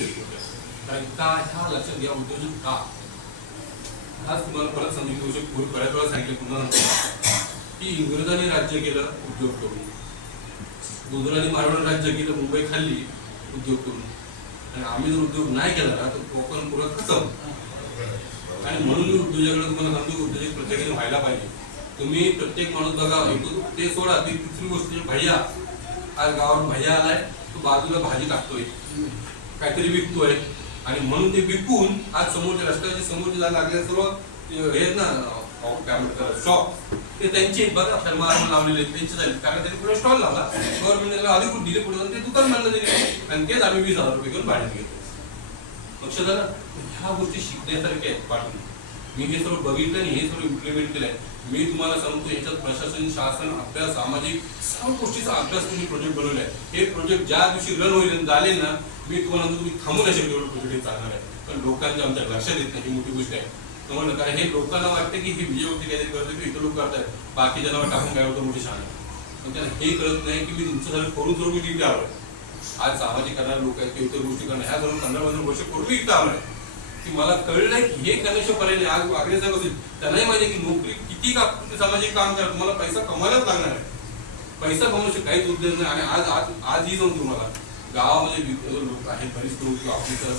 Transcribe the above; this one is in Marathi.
शिकवते. कारण का ह्या लक्षात घ्या, उद्योजक का आज तुम्हाला परत सांगितलं, बऱ्याच वेळा सांगितलं पुन्हा की इंग्रजांनी राज्य केलं उद्योग करून, गुजराती मारवाड राज्य केलं मुंबई खाल्ली उद्योग करून, आणि आम्ही जर उद्योग नाही केला ना तर कोकण पुरा खतम. आणि म्हणून मी उद्योजकांना तुम्हाला सांगतो, उद्योजक प्रत्येकाने व्हायला पाहिजे. तुम्ही प्रत्येक माणूस बघा, ते सोडा, ती तिसरी गोष्ट भैया, आज गावात भैया आलाय, तो बाजूला भाजी टाकतोय, काहीतरी विकतोय, आणि म्हणून ते विकून आज समोरच्या रस्त्याच्या समोरचे लागले सर्व हे ना काय म्हणतात शॉप, ते त्यांचे बघा शर्मा लावलेले त्यांचे झाले. कारण त्यांनी पुढे स्टॉल लावला, गव्हर्नमेंटला अधिकृत दिले, पुढे ते दुकान बांधलं त्यांनी, आणि तेच आम्ही 20,000 रुपये घेऊन भाड्यात घेतो. लक्षात आलं. ह्या गोष्टी शिकण्यासारख्या आहेत पाठवून. मी हे सर्व बघितलं आणि हे सर्व इम्प्लिमेंट केलंय. मी तुम्हाला सांगतो, याच्यात प्रशासन, शासन, अभ्यास, सामाजिक सर्व गोष्टीचा अभ्यास तुम्ही प्रोजेक्ट बनवले आहे. हे प्रोजेक्ट ज्या दिवशी रन होईल झाले ना, मी तुम्हाला सांगतो तुम्ही थांबू नाही शकतो, एवढं प्रोजेक्ट चालणार आहे. पण लोकांच्या आमच्या लक्षात येत नाही, ही मोठी गोष्ट आहे. तुम्हाला कारण हे लोकांना वाटतं की हे विजय वगैरे काहीतरी करतो की इतर लोक करतायत, बाकी जनावर टाकून काय होतं मोठी शान आहे. पण त्यांना हे कळत नाही की मी तुमचं करून सर्व मी तिथे आलोय. आज सामाजिक करणारे लोक आहेत किंवा इतर गोष्टी करणार, ह्या धरून 15-15 वर्ष पूर्वी इथं आलोय की मला कळलंय की हे करण्याशिवाय पर्याय नाही. आज वागणे साहेब असेल, त्यांनाही माहिती की नोकरी किती का सामाजिक काम करा, तुम्हाला पैसा कमायलाच लागणार आहे. पैसा कमवण्याशिवाय काहीच उद्योग नाही. आणि आज आज ही जाऊन तुम्हाला गावामध्ये लोक आहेत, बरीच लोक ऑफिसर